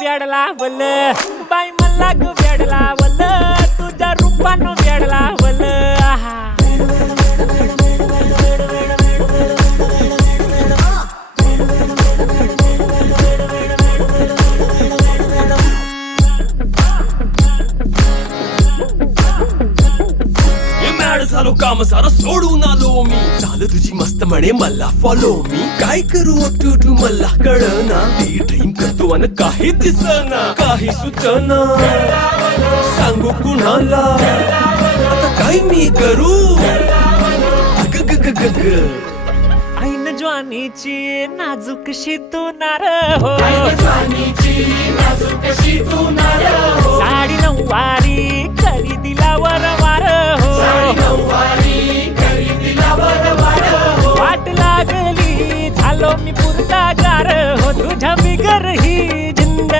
वेड लावल बाई मला ग वेड लावल तुझ्या रूपानं वेड लावल आहा झालो काम सारा सोडून आलो मी झालं तुझी मस्त म्हणे मला फॉलो मी काय करू टू मला कळना ती ड्रीम करतो अन काही दिसना काही सुचना सांगू कुणाला आता काय मी करू ऐन ज्वानीची नाजूकशी तू नार हो साडी नऊवारी करी दिला वरवार हो वाट लागली झालो मी पुरता गार हो तुझ्या बिगर ही